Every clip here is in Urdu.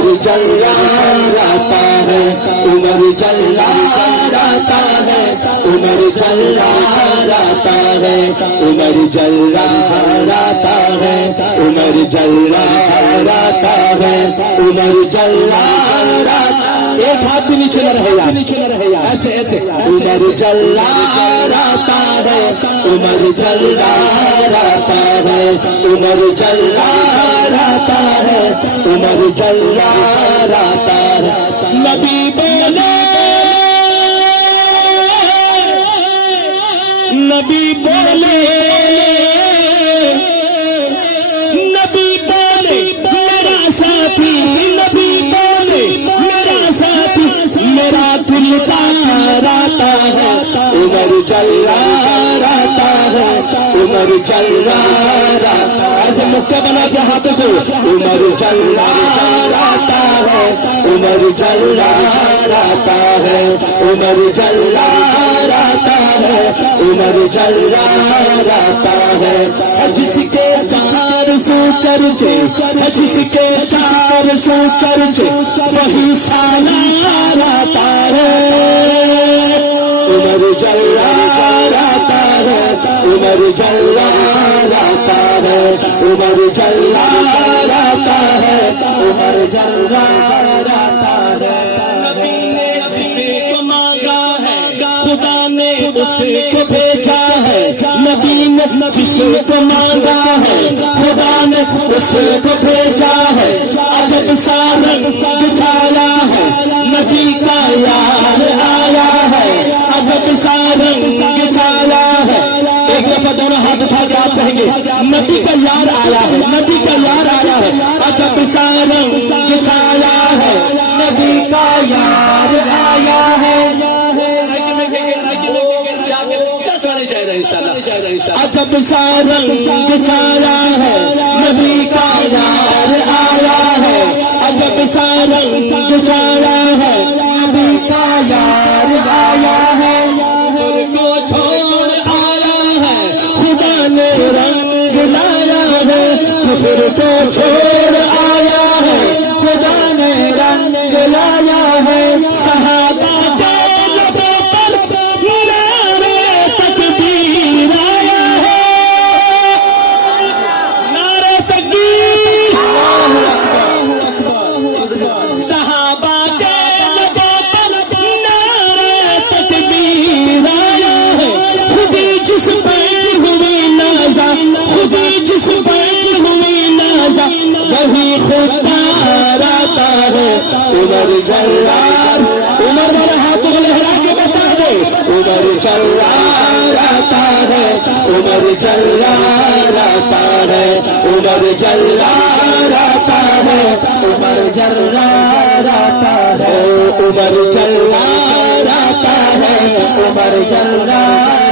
عمر جلا رہتا ہے، عمر جلا رہتا ہے، عمر جلا رہتا ہے، عمر جلا رہتا ہے، عمر جلا رہتا ہے، عمر جلا رہتا ہے۔ ایک ہاتھ بھی نیچے نہ رہے یار، ایسے ایسے۔ عمر جلا رہتا ہے، عمر جلا رہتا ہے، عمر جلا رہتا ہے، عمر جلا رہتا ہے۔ نبی بولے، نبی بولے، نبی بولے میرا ساتھی، نبی بولے میرا ساتھی، میرا دل آتا ہے، عمر جلا رہتا ہے، عمر جلا رہتا ہے۔ ایسے مکہ بنا کے ہاتھوں کو، عمر جلا رہتا ہے، عمر جلا رہتا ہے، عمر جلا رہتا ہے، عمر جلا رہتا ہے۔ جس کے 400 چرچے، جس کے 400 چرچے، وہی سالار رہتا ہے، عمر جلا رہتا ہے، عمر جلا رہتا ہے، عمر جلا رہتا ہے، عمر جلا رہتا ہے۔ نبی نے جسے کو مانگا ہے، خدا نے اسے کو بھیجا ہے، نبی نے جسے کو مانگا ہے، خدا نے اسے کو بھیجا ہے۔ عجب سا رنگ بچھایا ہے، نبی کا یار آیا ہے، عجب سا رنگ بچھایا ہے۔ ایک دفعہ دونوں ہاتھ اٹھا کے آپ کہیں گے نبی کا یار آیا ہے، نبی کا یار آیا ہے، عجب سا رنگ بچھایا ہے، نبی کا یار آیا ہے۔ عجب سا رنگ بچھایا ہے، نبی کا یار آیا ہے، عجب سا رنگ بچھایا ہے، نبی کا یار آیا ہے۔ کو چھوڑ آیا ہے، خدا نے رنگ لایا ہے، کفر کو چھوڑ آیا ہے، خدا نے رنگ لایا ہے۔ صحابہ کے لبوں پر نعرے تکبیر آیا ہے، نعرے تکبیر۔ صحابہ کے لبوں پر نعرے تکبیر آیا ہے، خودی جس پر ہوئی نازا، خودی جس پر ہوئی نازا، وہی خدا رہتا ہے، عمر جلا۔ عمر میرے ہاتھوں کو لہرا کے بتا دے، عمر جلا رہتا ہے، عمر جلا رہتا ہے، عمر جلا رہتا ہے، عمر جلا رہتا ہے، عمر جلا رہتا ہے، عمر جلا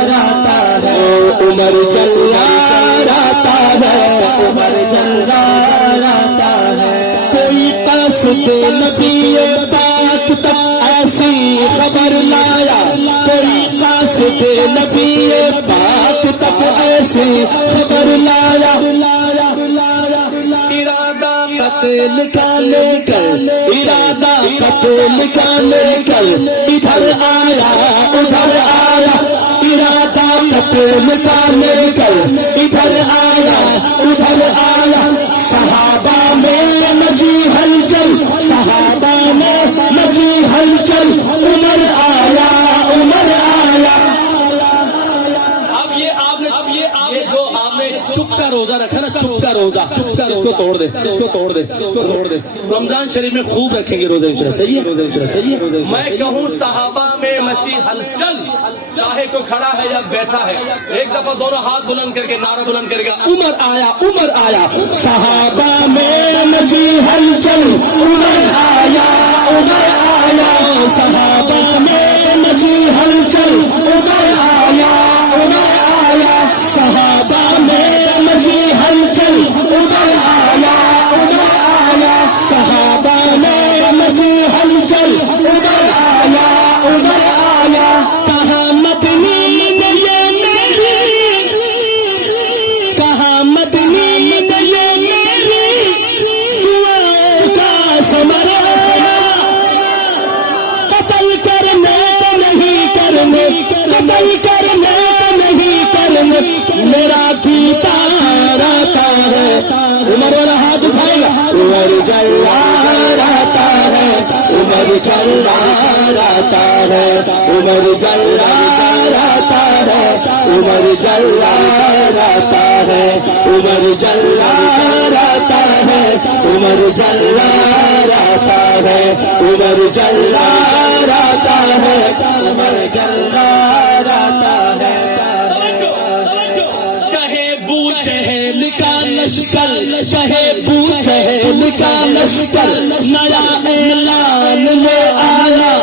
رہتا ہے، عمر جلا رہتا ہے، عمر جلا رہتا ہے۔ کوئی قصد نبی پاک تک ایسی خبر لایا، کوئی قصد نبی پاک تک ایسی خبر لایا، ارادہ قتل کا لے کر، ارادہ قتل کا لے کر، ادھر آیا ادھر آیا، ارادہ قتل کا لے کر، ادھر آیا ادھر آیا۔ صحابہ میں مچی ہلچل، صحابہ میں مچی ہلچل، عمر آیا عمر آیا۔ اب یہ آپ نے جو آپ نے چپ کا روزہ رکھا نا، چپ کا روزہ، اس کو توڑ دے، اس کو توڑ دے، اس کو توڑ دے۔ رمضان شریف میں خوب رکھیں گے روزہ انشاءاللہ، صحیح ہے، روزہ انشاءاللہ صحیح ہے۔ میں کہوں صحابہ میں مچی ہلچل، چاہے کوئی کھڑا ہے یا بیٹھا ہے، ایک دفعہ دونوں ہاتھ بلند کر کے نعرہ بلند کر کے عمر آیا عمر آیا۔ صحابہ میں مچی ہلچل، عمر آیا عمر آیا، صحابہ میں مچی ہلچل، عمر آیا عمر آیا، صحابہ میں مچی ہلچل، عمر آیا عمر آیا، صحابہ میں مچی ہلچل، عمر آیا عمر آیا۔ کہاں مدنی نے یہ میری، کہاں مدنی نے یہ میری دعا کا ثمر عمر والا ہاتھ اٹھائے گا. عمر جلاتا ہے, عمر جلاتا ہے, عمر جلاتا ہے, عمر جلاتا ہے, عمر جلاتا ہے, عمر جلاتا ہے, عمر جلاتا ہے, عمر جلاتا ہے. کہے بو جہل کا لشکر, کہے بو جہل کا لشکر, نیا اعلان لے آیا.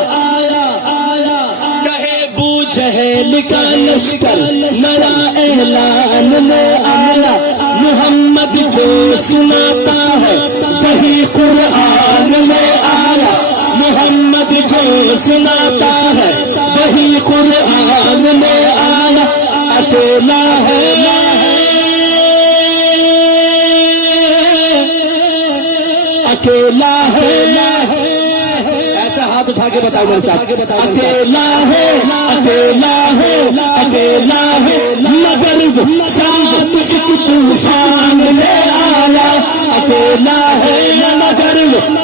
کہے بو جہل کا لشکر, نیا اعلان لے آیا. محمد جو سناتا ہے وہی قرآن لے آیا. محمد جو سناتا ہے وہی قرآن لے آیا. اکیلا ہے, اکیلا ہے, ایسا ہاتھ اٹھا کے بتاؤ میرے ساتھ. اکیلا ہے, اکیلا ہے, اکیلا ہے, مگر ساتھ ایک طوفان لے آیا. اکیلا ہے مگر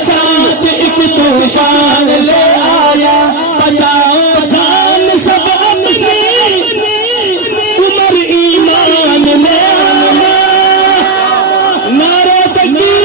ساتھ ایک طوفان لے آیا. بچاؤ جان سب اپنی, عمر ایمان لے آیا. نعرہ تکبیر.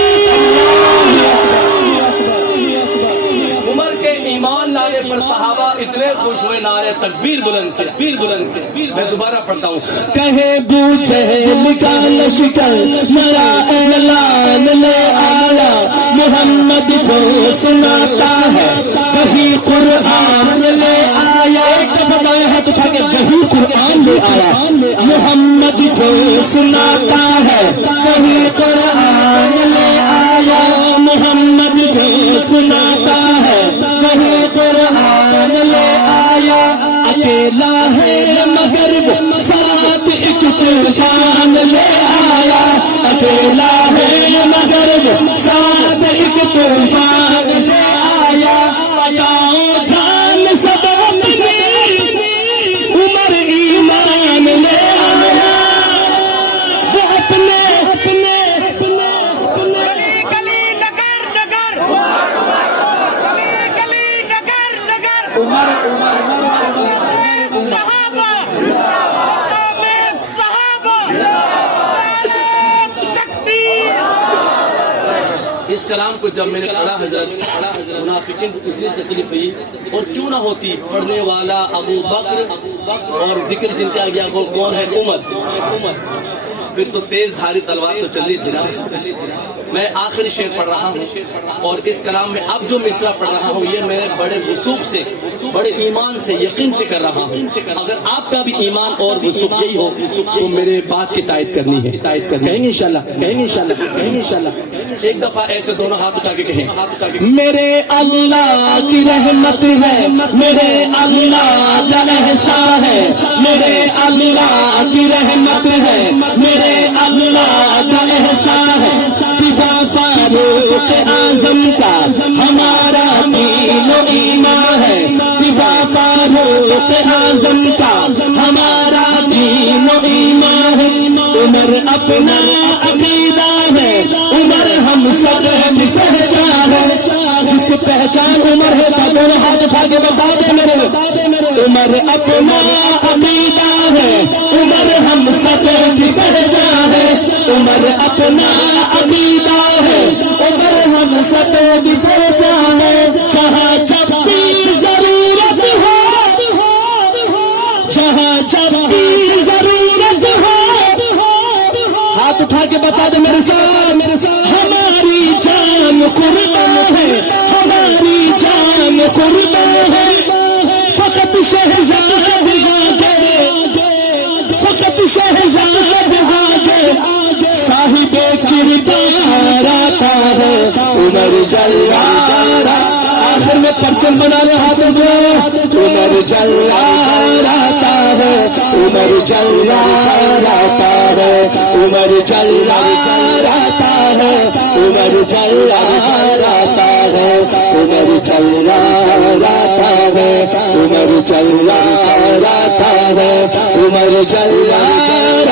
عمر کے ایمان لانے پر صحابہ اتنے خوش ہوئے, نعرے تکبیر بلند کیا, تکبیر بلند کیا. میں دوبارہ پڑھتا ہوں. کہے بو جہل کا لشکر, نیا اعلان لے آیا. محمد جو سناتا ہے وہی قرآن لے آیا. ایک دفعہ دائیں ہاتھ اٹھا کے وہی قرآن لے آیا. محمد جو سناتا ہے وہی قرآن لے آیا. محمد جو سناتا ہے وہی قرآن لے آیا. اکیلا ہے مگر ساتھ ایک طوفان لے آیا. اکیلا ہے مگر ساتھ ایک طوفان لے آیا. بچاؤ جان سب اپنی, عمر ایمان لے آیا. وہ اپنے اپنے اپنے گلی نگر نگر, گلی نگر نگر, عمر صحابہ صحابہ, تکبیر. اس کلام کو جب میں نے پڑھا حضرت, منافقین کو اتنی تکلیف ہوئی, اور کیوں نہ ہوتی. پڑھنے والا ابو بکر, اور ذکر جن کا گیا وہ کون ہے, عمر. پھر تو تیز دھاری تلوار تو چل رہی تھی نا. میں آخری شعر پڑھ رہا ہوں, اور اس کلام میں اب جو مصرع پڑھ رہا ہوں یہ میرے بڑے وثوق سے, بڑے ایمان سے, یقین سے کر رہا ہوں. اگر آپ کا بھی ایمان اور وثوق یہی ہو تو میرے بات کی تائید کرنی ہے. کہیں گے انشاءاللہ, کہیں گے انشاءاللہ, کہیں گے انشاءاللہ. ایک دفعہ ایسے دونوں ہاتھ اٹھا کے کہیں, میرے اللہ کی رحمت ہے, میرے اللہ کا احسان ہے, میرے اللہ کی رحمت ہے, میرے اللہ کا احسان ہے. فاروق اعظم کا ہمارا دین و ایمان ہے. فاروق اعظم کا ہمارا دین و ایمان ہے. عمر اپنا عقیدہ ہے, عمر ہم سب کی پہچان ہے. جس کی پہچان عمر ہے تو دونوں ہاتھ اٹھا کے بتا دے میرے. عمر اپنا عقیدہ ہے, عمر ہم سب کی پہچان ہے. عمر اپنا عقیدہ ہے, عمر ہم سب کی پہچان ہے. جہاں جب بھی ضرورت ہو, جہاں جب بھی ضرورت ہو, ہاتھ اٹھا کے بتا دے میرے ساتھ, ہماری جان قربان ہے, ہماری جان قربان ہے. فقط شہزاد آگے, فقط شہزاد آگے, صاحب کردار آتا ہے. عمر جلال آخر میں پرچم بنا رہے ہاتھوں کو. عمر جلال آتا ہے, عمر جلال آتا ہے, عمر جلال آتا ہے, عمر جلال آتا ہے, عمر جلال آتا ہے, عمر جلال آتا ہے, عمر جلال